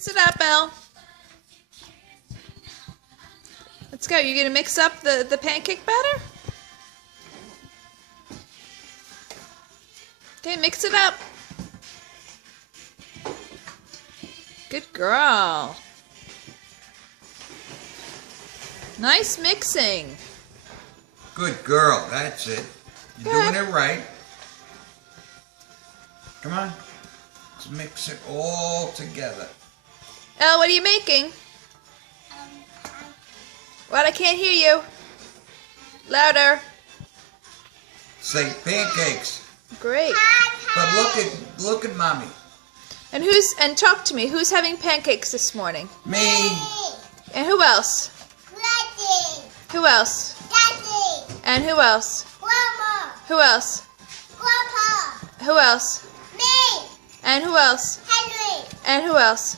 Sit up, Elle. Let's go. You gonna mix up the pancake batter? Okay, mix it up. Good girl. Nice mixing. Good girl, that's it. You're doing it right. Come on. Let's mix it all together. Elle, what are you making? What? I can't hear you. Louder. Say pancakes. Great. But look at mommy. And talk to me. Who's having pancakes this morning? Me. And who else? Daddy. Who else? Daddy. And who else? Grandma. Who else? Grandpa. Who else? Me. And who else? Henry. And who else?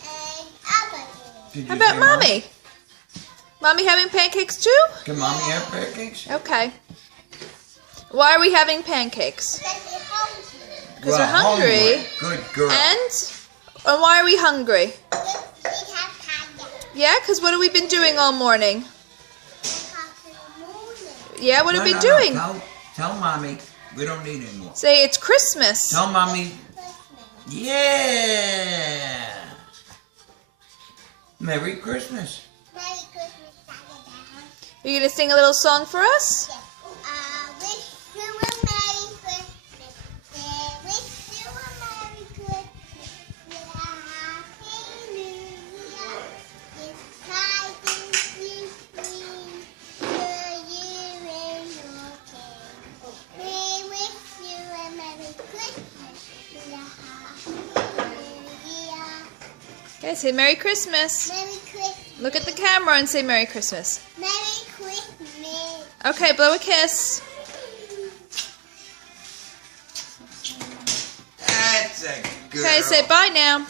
And Albert. Did How you about say Mommy? Mommy having pancakes too? Can mommy have pancakes? Okay. Why are we having pancakes? Daddy hungry. Because we're hungry. Good girl. And why are we hungry? We have panda. Yeah, because what have we been doing all morning? Yeah, what have we been No, doing? Tell mommy we don't need any more. Say it's Christmas. Tell mommy. Yeah. Merry Christmas. Merry Christmas, Daddy. Are you going to sing a little song for us? Wish you a Merry Christmas. Wish you a Merry Christmas. With a Happy New Year. It's exciting to you and your king. We wish you a Merry Christmas. With a Happy New Year. Okay, say Merry Christmas. Merry Christmas. Look at the camera and say Merry Christmas. Merry Christmas. Okay, blow a kiss. That's a girl. Okay, say bye now.